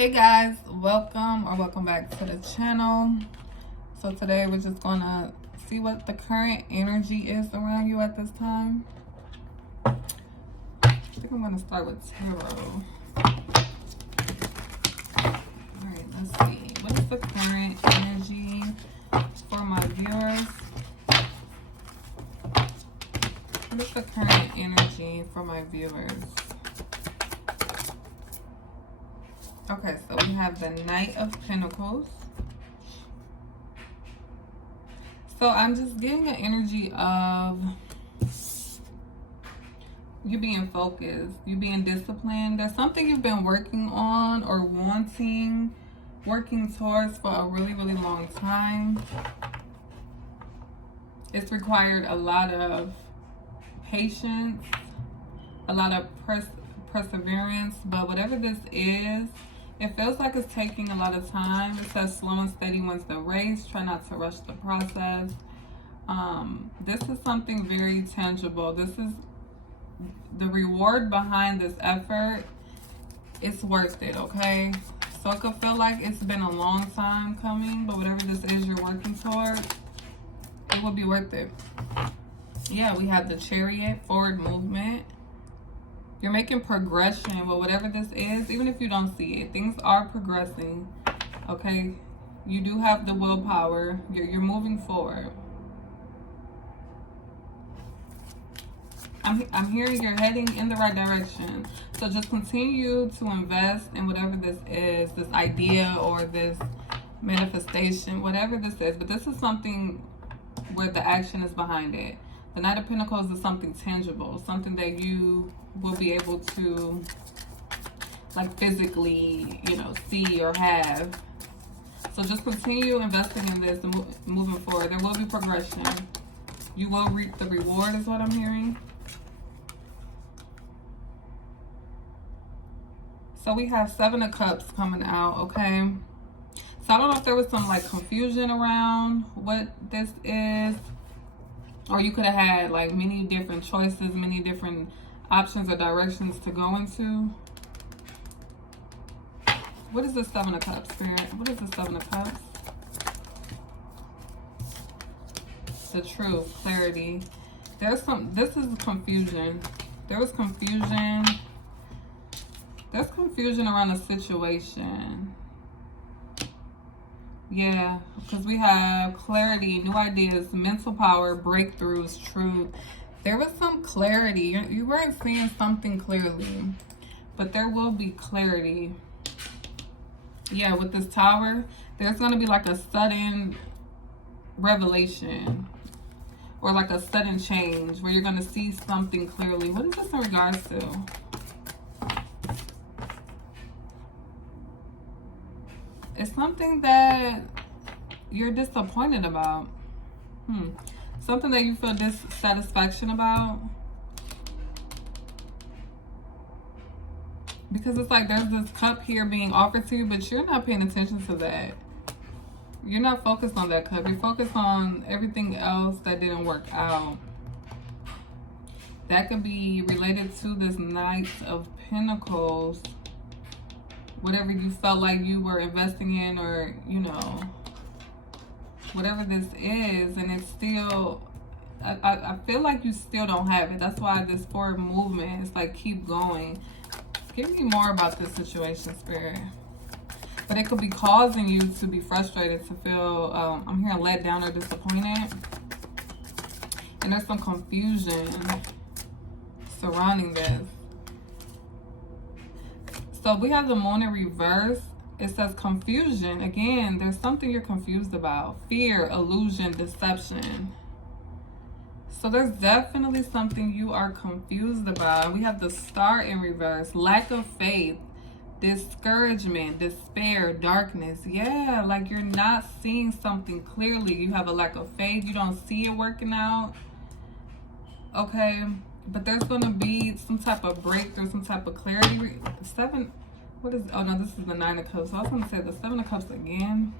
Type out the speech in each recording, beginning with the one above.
Hey guys, welcome back to the channel. So today we're just gonna see what the current energy is around you at this time. I think I'm gonna start with tarot. Alright, let's see. What is the current energy for my viewers? What is the current energy for my viewers? Okay, so we have the Knight of Pentacles. So I'm just getting an energy of you being focused, you being disciplined. There's something you've been working on or working towards for a really, really long time. It's required a lot of patience, a lot of perseverance, but whatever this is, it feels like it's taking a lot of time. It says slow and steady wins the race. Try not to rush the process. This is something very tangible. This is the reward behind this effort. It's worth it, okay? So it could feel like it's been a long time coming, but whatever this is you're working toward, it will be worth it. Yeah, we have the Chariot, forward movement. You're making progression with whatever this is, even if you don't see it. Things are progressing, okay? You do have the willpower. You're moving forward. I'm hearing you're heading in the right direction. So just continue to invest in whatever this is, this idea or this manifestation, whatever this is. But this is something where the action is behind it. The Knight of Pentacles is something tangible, something that you will be able to, like, physically, see or have. So just continue investing in this and moving forward. There will be progression. You will reap the reward, is what I'm hearing. So we have Seven of Cups coming out, okay? So I don't know if there was some, like, confusion around what this is. Or you could have had, like, many different choices, many different options or directions to go into. What is the Seven of Cups, Spirit? What is the Seven of Cups? The truth, clarity. This is confusion. There was confusion. There's confusion around the situation. Yeah, because we have clarity, new ideas, mental power, breakthroughs, truth. There was some clarity. You weren't seeing something clearly, but there will be clarity. Yeah, with this Tower, there's going to be like a sudden revelation or like a sudden change where you're going to see something clearly. What is this in regards to? It's something that you're disappointed about. Something that you feel dissatisfaction about. Because it's like there's this cup here being offered to you, but you're not paying attention to that. You're not focused on that cup. You're focused on everything else that didn't work out. That could be related to this Knight of Pentacles. Whatever you felt like you were investing in, or, whatever this is, and it's still, I feel like you still don't have it. That's why this forward movement is like, keep going. Give me more about this situation, Spirit. But it could be causing you to be frustrated, to feel, I'm hearing let down or disappointed. And there's some confusion surrounding this. So we have the Moon in reverse. It says confusion. Again, there's something you're confused about. Fear, illusion, deception. So there's definitely something you are confused about. We have the Star in reverse. Lack of faith, discouragement, despair, darkness. Yeah, like you're not seeing something clearly. You have a lack of faith. You don't see it working out. Okay. But there's going to be some type of breakthrough, some type of clarity. Oh no, this is the Nine of Cups. So I was going to say the Seven of Cups again.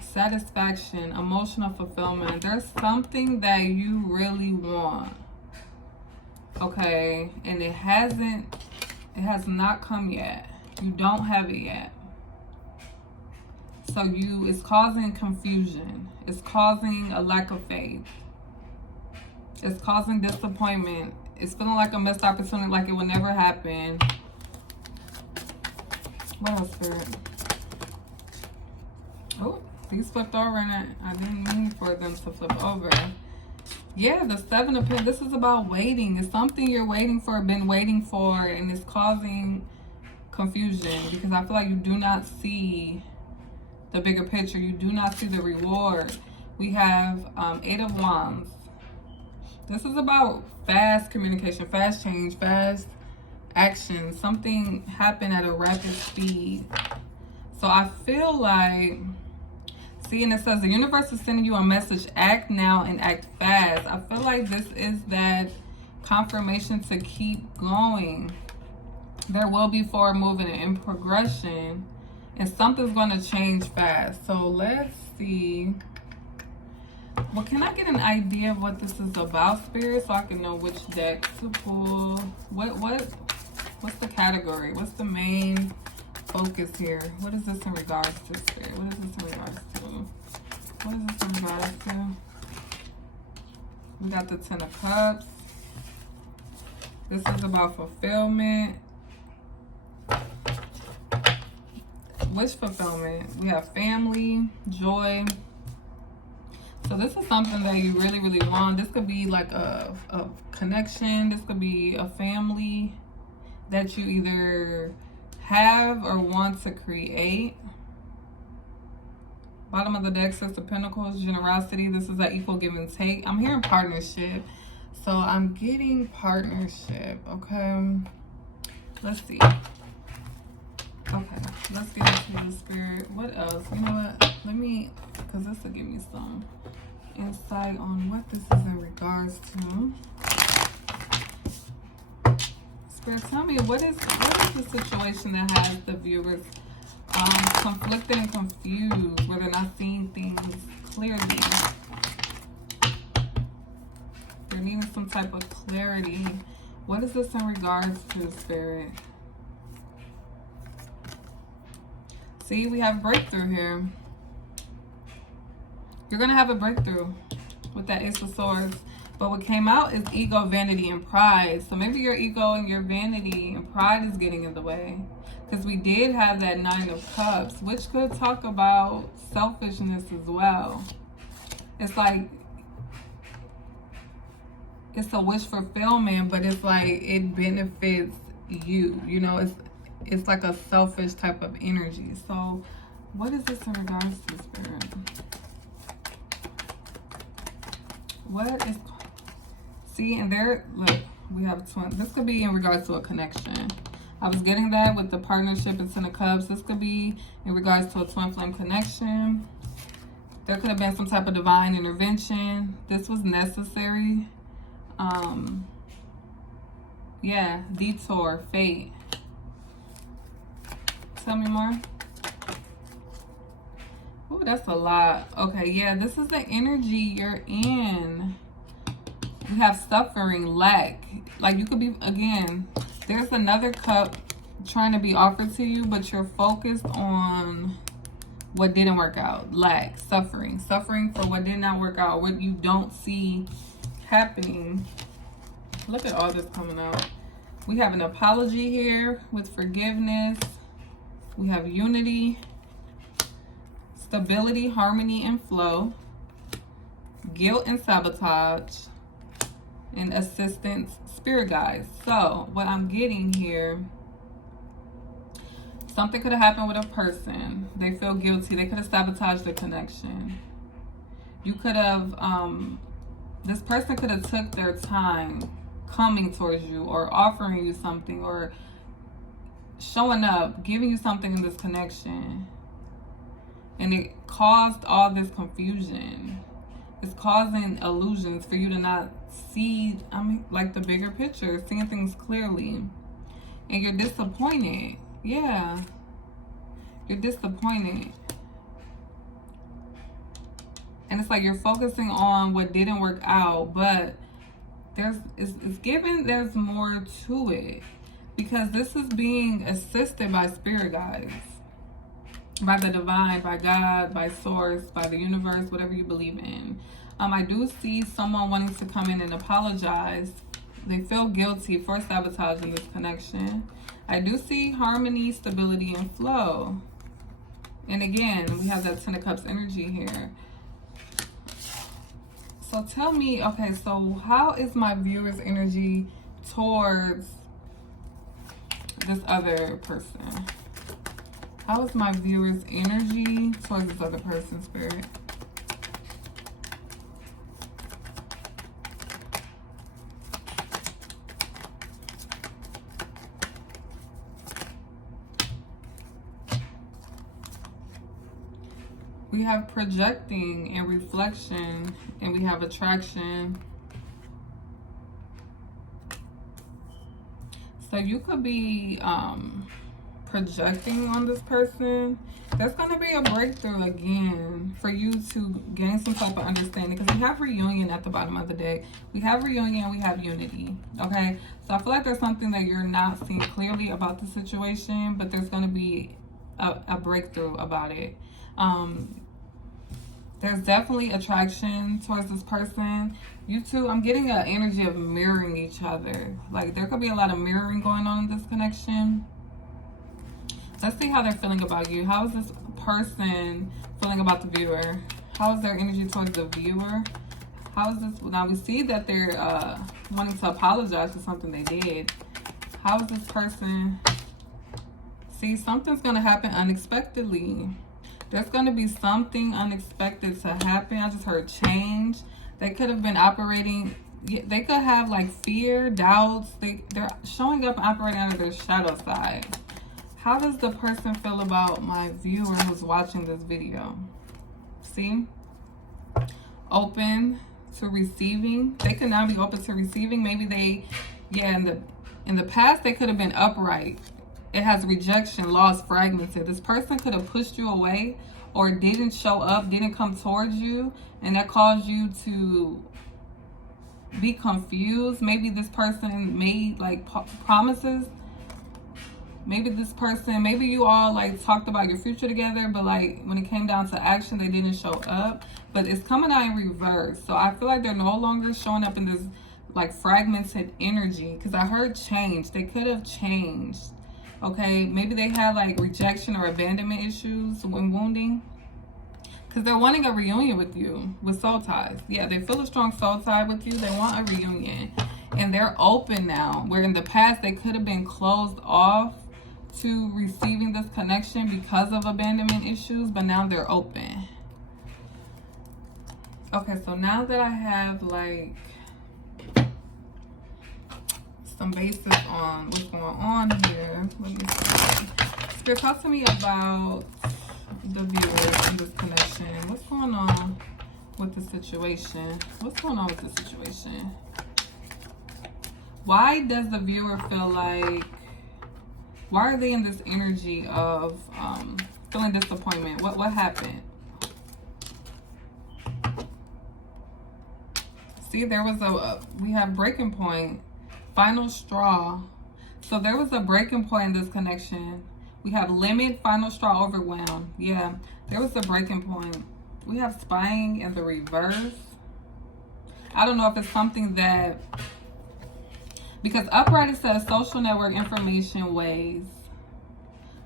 Satisfaction, emotional fulfillment. There's something that you really want. Okay, and it has not come yet. You don't have it yet. So it's causing confusion. It's causing a lack of faith. It's causing disappointment. It's feeling like a missed opportunity, like it will never happen. What else, Spirit? Oh, these flipped over and I didn't mean for them to flip over. Yeah, the 7 of Pentacles. This is about waiting. It's something you're waiting for, been waiting for, and it's causing confusion because I feel like you do not see the bigger picture. You do not see the reward. We have 8 of Wands. This is about fast communication, fast change, fast action. Something happened at a rapid speed. So I feel like, see, and it says the universe is sending you a message, act now and act fast. I feel like this is that confirmation to keep going. There will be forward movement and progression, and something's going to change fast. So let's see. Well, can I get an idea of what this is about, Spirit, so I can know which deck to pull? What's the category? What's the main focus here? What is this in regards to, Spirit? What is this in regards to? What is this in regards to? We got the 10 of Cups. This is about fulfillment. Wish fulfillment. We have family, joy. So this is something that you really, really want. This could be like a connection. This could be a family that you either have or want to create. Bottom of the deck, 6 of Pentacles, generosity. This is an equal give and take. I'm hearing partnership. So I'm getting partnership, okay? Let's see. Okay, let's get into the Spirit. What else? You know what? Let me, because this will give me some insight on what this is in regards to. Spirit, tell me, what is the situation that has the viewers conflicted and confused, where they're not seeing things clearly? They're needing some type of clarity. What is this in regards to, Spirit? See, we have breakthrough here. You're going to have a breakthrough with that Ace of Swords. But what came out is ego, vanity, and pride. So maybe your ego and your vanity and pride is getting in the way. Because we did have that 9 of Cups, which could talk about selfishness as well. It's like, it's a wish fulfillment, but it's like it benefits you. You know, it's like a selfish type of energy. So what is this in regards to, Spirit? What is, see, and there, look, we have twin. This could be in regards to a connection. I was getting that with the partnership and 10 of Cups. This could be in regards to a twin flame connection. There could have been some type of divine intervention. This was necessary. Yeah, detour, fate. Tell me more. Ooh, that's a lot. Okay, yeah, this is the energy you're in. You have suffering, lack. Like you could be, again, there's another cup trying to be offered to you, but you're focused on what didn't work out. Lack, suffering. Suffering for what did not work out, what you don't see happening. Look at all this coming out. We have an apology here with forgiveness. We have unity, stability, harmony, and flow, guilt and sabotage, and assistance, spirit guides. So what I'm getting here, something could have happened with a person. They feel guilty. They could have sabotaged the connection. You could have, this person could have took their time coming towards you or offering you something or showing up, giving you something in this connection. And it caused all this confusion. It's causing illusions for you to not see, like the bigger picture, seeing things clearly. And you're disappointed. Yeah. You're disappointed. And it's like you're focusing on what didn't work out, but it's given there's more to it, because this is being assisted by spirit guides, by the divine, by God, by source, by the universe, whatever you believe in. I do see someone wanting to come in and apologize. They feel guilty for sabotaging this connection. I do see harmony, stability, and flow. And again, we have that Ten of Cups energy here. So tell me, okay, so how is my viewer's energy towards this other person? How is my viewer's energy towards this other person, Spirit? We have projecting and reflection, and we have attraction. So you could be projecting on this person. There's going to be a breakthrough again for you to gain some type of understanding, because we have reunion at the bottom of the deck. We have reunion, we have unity. Okay, so I feel like there's something that you're not seeing clearly about the situation, but there's going to be a breakthrough about it. There's definitely attraction towards this person. You two, I'm getting an energy of mirroring each other. Like, there could be a lot of mirroring going on in this connection. Let's see how they're feeling about you. How is this person feeling about the viewer? How is their energy towards the viewer? How is this? Now, we see that they're wanting to apologize for something they did. How is this person? See, something's going to happen unexpectedly. There's going to be something unexpected to happen. I just heard change. They could have been operating. They could have like fear, doubts. They're showing up and operating out of their shadow side. How does the person feel about my viewer who's watching this video? See? Open to receiving. They could now be open to receiving. Maybe they, in the past, they could have been upright. It has rejection, loss, fragmented. This person could have pushed you away or didn't show up, didn't come towards you, and that caused you to be confused. Maybe this person made like promises. Maybe this person, maybe you all like talked about your future together, but like when it came down to action, they didn't show up. But it's coming out in reverse. So I feel like they're no longer showing up in this like fragmented energy, because I heard change. They could have changed. Okay, maybe they had like rejection or abandonment issues when wounding, because they're wanting a reunion with you with soul ties. Yeah, they feel a strong soul tie with you. They want a reunion, and they're open now, where in the past they could have been closed off to receiving this connection because of abandonment issues, but now they're open. Okay, so now that I have like some basis on what's going on here, let me see. Spirit, talk to me about the viewers in this connection. What's going on with the situation? What's going on with the situation? Why does the viewer feel like, why are they in this energy of feeling disappointment? What happened? See, there was we have breaking point. Final straw. So there was a breaking point in this connection. We have limit, final straw, overwhelmed. Yeah, there was a breaking point. We have spying in the reverse. I don't know if it's something that, because upright, it says social network information ways,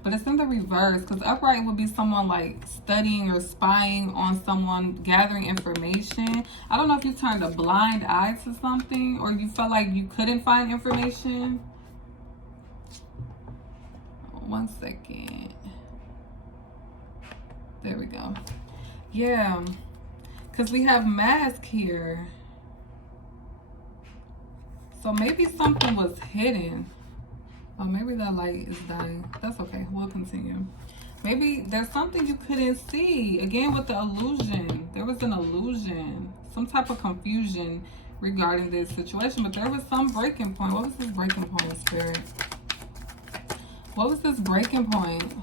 but it's in the reverse, because upright would be someone like studying or spying on someone, gathering information. I don't know if you turned a blind eye to something, or you felt like you couldn't find information. One second. There we go. Yeah, because we have mask here. So maybe something was hidden. Oh, maybe that light is dying. That's okay. We'll continue. Maybe there's something you couldn't see. Again, with the illusion. There was an illusion. Some type of confusion regarding this situation. But there was some breaking point. What was this breaking point, Spirit? What was this breaking point?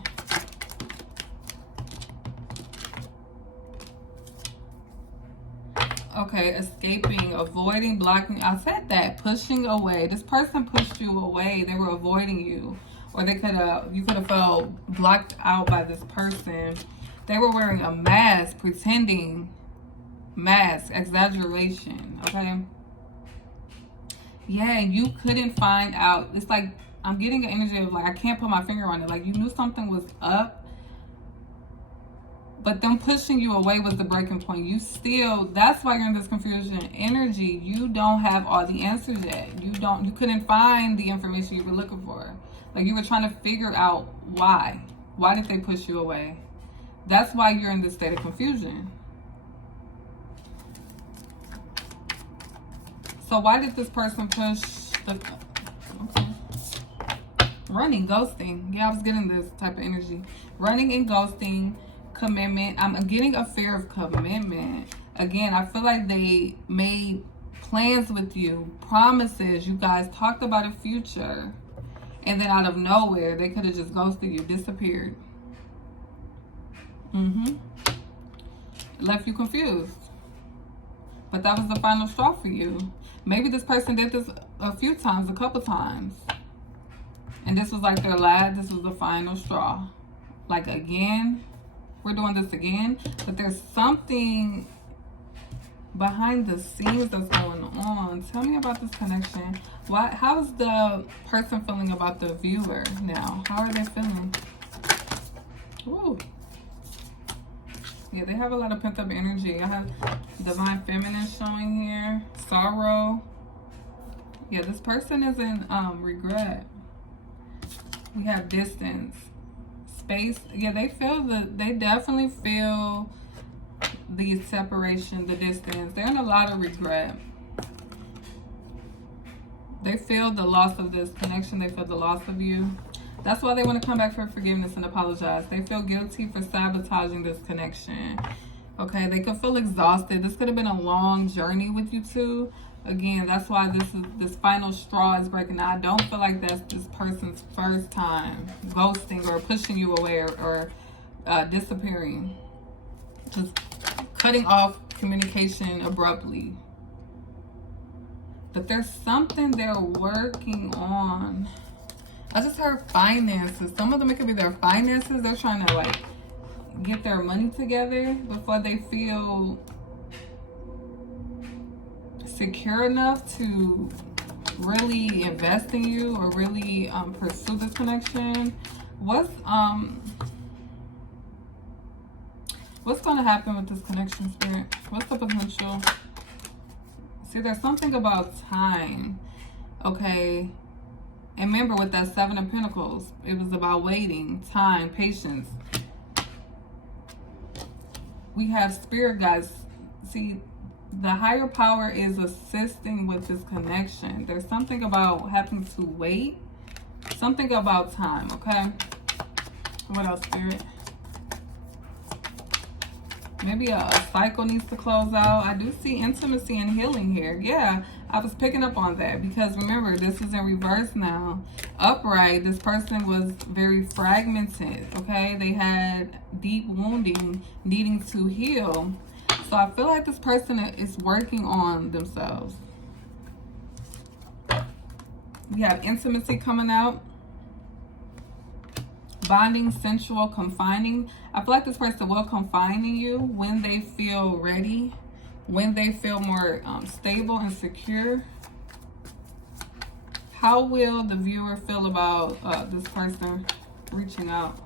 Okay, escaping, avoiding, blocking. I said that. Pushing away. This person pushed you away. They were avoiding you. Or you could have felt blocked out by this person. They were wearing a mask, pretending. Mask, exaggeration. Okay? Yeah, and you couldn't find out. It's like, I'm getting an energy of like, I can't put my finger on it. Like, you knew something was up. But them pushing you away was the breaking point. You still, that's why you're in this confusion energy. You don't have all the answers yet. You couldn't find the information you were looking for. Like, you were trying to figure out why. Why did they push you away? That's why you're in this state of confusion. So why did this person push the, okay. Running, ghosting. Yeah, I was getting this type of energy. Running and ghosting. Commitment. I'm getting a fear of commitment. Again, I feel like they made plans with you, promises. You guys talked about a future, and then out of nowhere, they could have just ghosted you, disappeared. Left you confused. But that was the final straw for you. Maybe this person did this a few times, a couple times, and this was like their last. This was the final straw. Like, again. We're doing this again, but there's something behind the scenes that's going on. Tell me about this connection. How's the person feeling about the viewer now? How are they feeling? Ooh. Yeah, they have a lot of pent-up energy. I have divine feminine showing here. Sorrow. Yeah, this person is in regret. We have distance. Space. Yeah, they definitely feel the separation, the distance. They're in a lot of regret. They feel the loss of this connection. They feel the loss of you. That's why they want to come back for forgiveness and apologize. They feel guilty for sabotaging this connection. Okay, they could feel exhausted. This could have been a long journey with you two. Again, that's why this final straw is breaking. Now, I don't feel like that's this person's first time ghosting or pushing you away or disappearing. Just cutting off communication abruptly. But there's something they're working on. I just heard finances. Some of them, it could be their finances. They're trying to like get their money together before they feel secure enough to really invest in you or really pursue this connection. What's going to happen with this connection, Spirit? What's the potential? See, there's something about time. Okay. And remember, with that Seven of Pentacles, it was about waiting, time, patience. We have spirit guides. See, the higher power is assisting with this connection. There's something about having to wait. Something about time, okay? What else, Spirit? Maybe a cycle needs to close out. I do see intimacy and healing here. Yeah, I was picking up on that because remember, this is in reverse now. Upright, this person was very fragmented, okay? They had deep wounding needing to heal. So I feel like this person is working on themselves. We have intimacy coming out. Bonding, sensual, confining. I feel like this person will confine in you when they feel ready, when they feel more stable and secure. How will the viewer feel about this person reaching out?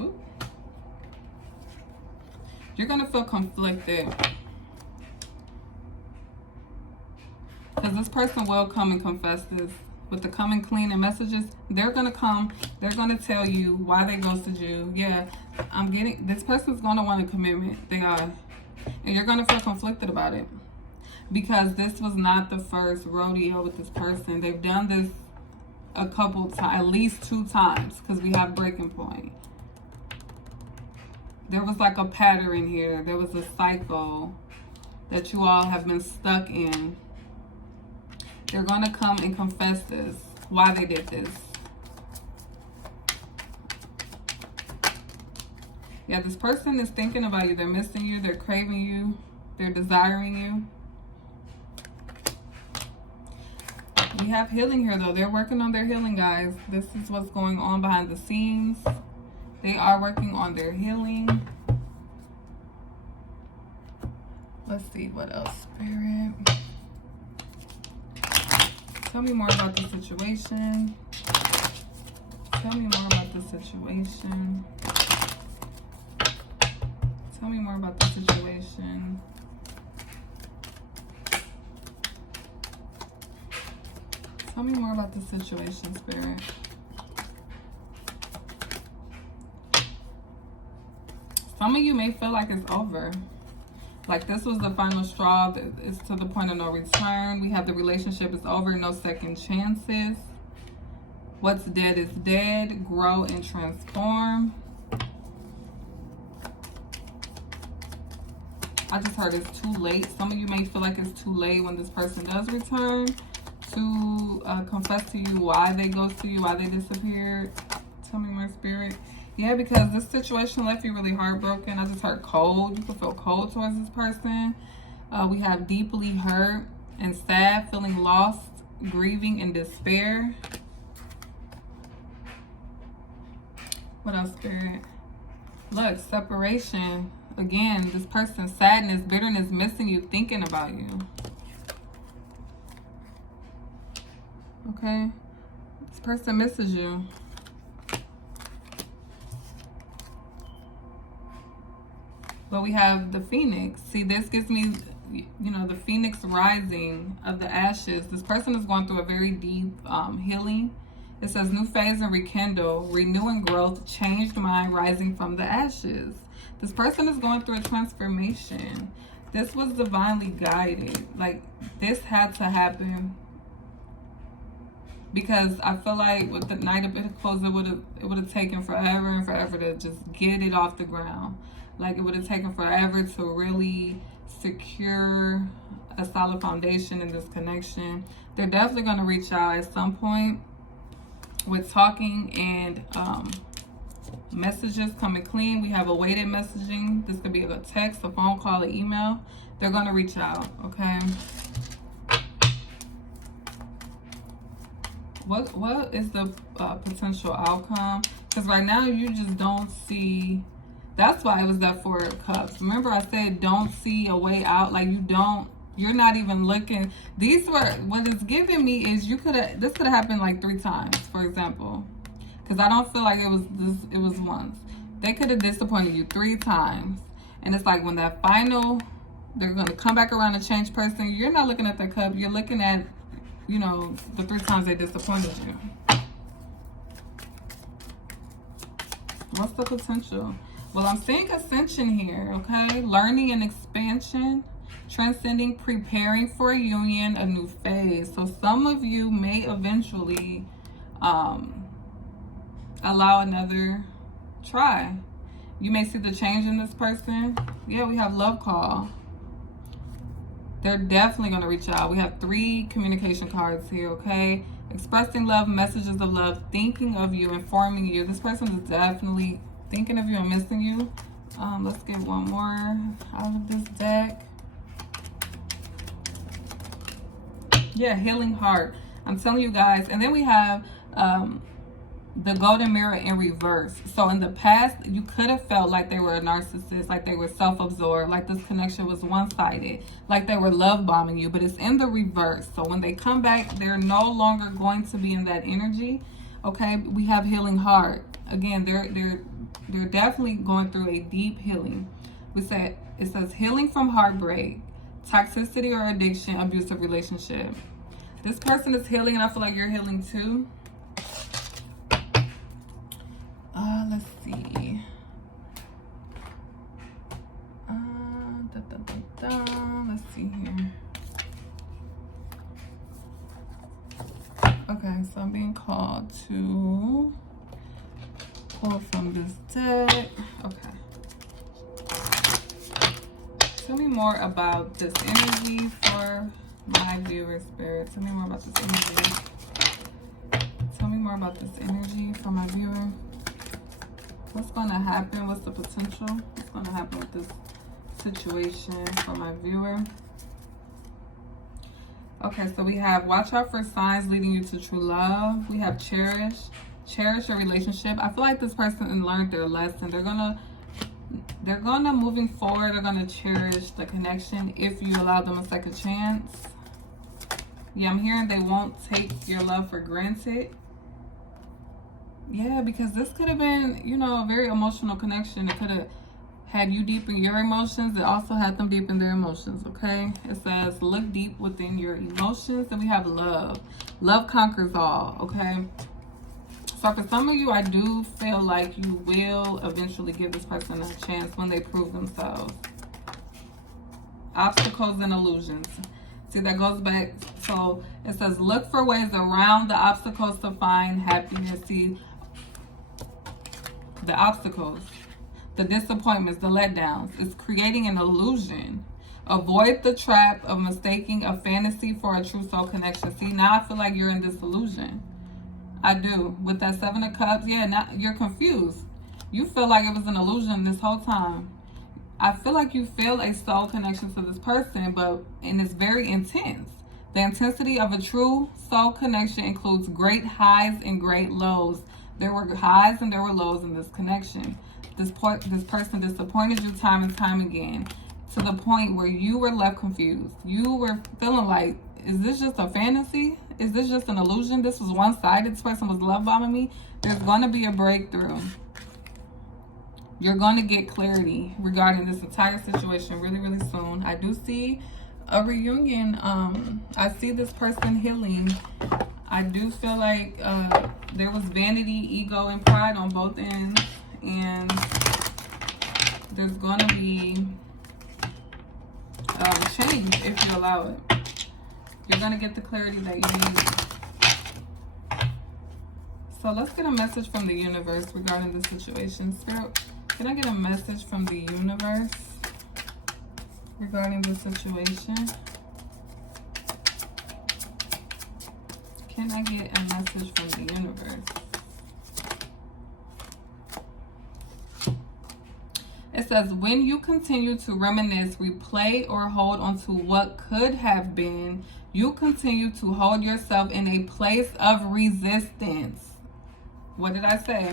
Ooh. You're going to feel conflicted. Because this person will come and confess this. With the coming clean and messages, they're going to come. They're going to tell you why they ghosted you. Yeah, this person's going to want a commitment. They are. And you're going to feel conflicted about it. Because this was not the first rodeo with this person. They've done this a couple times, at least 2 times. Because we have breaking point. There was like a pattern here. There was a cycle that you all have been stuck in. They're going to come and confess this, why they did this. Yeah, this person is thinking about you. They're missing you. They're craving you. They're desiring you. We have healing here, though. They're working on their healing, guys. This is what's going on behind the scenes. They are working on their healing. Let's see what else, Spirit. Tell me more about the situation. Tell me more about the situation. Tell me more about the situation. Tell me more about the situation, Spirit. Some of you may feel like it's over. Like this was the final straw. It's to the point of no return. We have the relationship is over, no second chances. What's dead is dead. Grow and transform. I just heard it's too late. Some of you may feel like it's too late when this person does return to confess to you why they ghosted you, why they disappeared. Tell me more, Spirit. Yeah, because this situation left you really heartbroken. I just heard cold. You can feel cold towards this person. We have deeply hurt and sad, feeling lost, grieving, and despair. What else, Spirit? Look, separation. Again, this person's sadness, bitterness, missing you, thinking about you. Okay? This person misses you. But we have the Phoenix. See, this gives me, you know, the Phoenix rising of the ashes. This person is going through a very deep healing. It says new phase and rekindle, renew and growth, changed mind rising from the ashes. This person is going through a transformation. This was divinely guided. Like, this had to happen. Because I feel like with the Knight of Pentacles, it would have taken forever and forever to just get it off the ground. Like, it would have taken forever to really secure a solid foundation in this connection. They're definitely going to reach out at some point with talking and messages coming clean. We have awaited messaging. This could be a text, a phone call, an email. They're going to reach out, okay? What is the potential outcome? Because right now you just don't see. That's why it was that Four of Cups. Remember I said don't see a way out. Like you're not even looking. These were, what it's giving me is this could have happened like 3 times, for example. Because I don't feel like it was once. They could have disappointed you 3 times. And it's like when that final, they're going to come back around and change person. You're not looking at that cup. You're looking at, you know, the 3 times they disappointed you. What's the potential? Well, I'm seeing ascension here, okay? Learning and expansion, transcending, preparing for a union, a new phase. So some of you may eventually allow another try. You may see the change in this person. Yeah, we have love call. They're definitely going to reach out. We have 3 communication cards here, okay? Expressing love, messages of love, thinking of you, informing you. This person is definitely thinking of you and missing you. Let's get one more out of this deck. Yeah, healing heart. I'm telling you guys. And then we have the golden mirror in reverse. So in the past, you could have felt like they were a narcissist, like they were self-absorbed, like this connection was one-sided, like they were love bombing you, but it's in the reverse. So when they come back, they're no longer going to be in that energy. Okay, we have healing heart. Again, they're definitely going through a deep healing. It says healing from heartbreak, toxicity or addiction, abusive relationship. This person is healing, and I feel like you're healing too. Let's see. Let's see here. Okay, so I'm being called to pull from this deck. Okay. Tell me more about this energy for my viewer, Spirit. Tell me more about this energy. Tell me more about this energy for my viewer. What's going to happen? What's the potential? What's going to happen with this situation for my viewer. Okay, so we have watch out for signs leading you to true love. We have cherish your relationship. I feel like this person learned their lesson. They're gonna moving forward, they're gonna cherish the connection if you allow them a second chance. Yeah, I'm hearing they won't take your love for granted. Yeah, because this could have been, you know, a very emotional connection. It could have had you deep in your emotions. It also had them deep in their emotions, okay? It says, look deep within your emotions. And we have love. Love conquers all, okay? So for some of you, I do feel like you will eventually give this person a chance when they prove themselves. Obstacles and illusions. See, that goes back. So it says, look for ways around the obstacles to find happiness. See, the obstacles, the disappointments, the letdowns. It's creating an illusion. Avoid the trap of mistaking a fantasy for a true soul connection. See, now I feel like you're in this illusion. I do. With that Seven of Cups, yeah, now you're confused. You feel like it was an illusion this whole time. I feel like you feel a soul connection to this person, and it's very intense. The intensity of a true soul connection includes great highs and great lows. There were highs and there were lows in this connection. This person disappointed you time and time again, to the point where you were left confused. You were feeling like, is this just a fantasy? Is this just an illusion? This was one-sided. This person was love bombing me. There's going to be a breakthrough. You're going to get clarity regarding this entire situation really, really soon. I do see a reunion. I see this person healing. I do feel like there was vanity, ego, and pride on both ends. And there's going to be change if you allow it. You're going to get the clarity that you need. So let's get a message from the universe regarding the situation. Spirit, can I get a message from the universe regarding the situation? Can I get a message from the universe? It says, when you continue to reminisce, replay, or hold on to what could have been, you continue to hold yourself in a place of resistance. What did I say?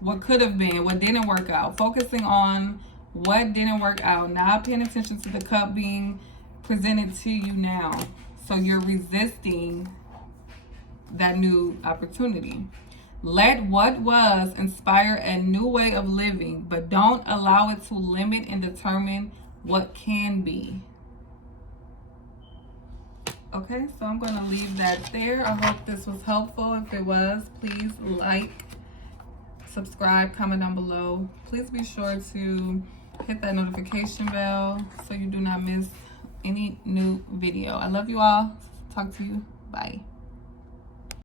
What could have been, what didn't work out. Focusing on what didn't work out. Not paying attention to the cup being presented to you now. So you're resisting that new opportunity. Let what was inspire a new way of living, but don't allow it to limit and determine what can be. Okay, so I'm going to leave that there. I hope this was helpful. If it was, please like, subscribe, comment down below. Please be sure to hit that notification bell so you do not miss any new video. I love you all. Talk to you. Bye.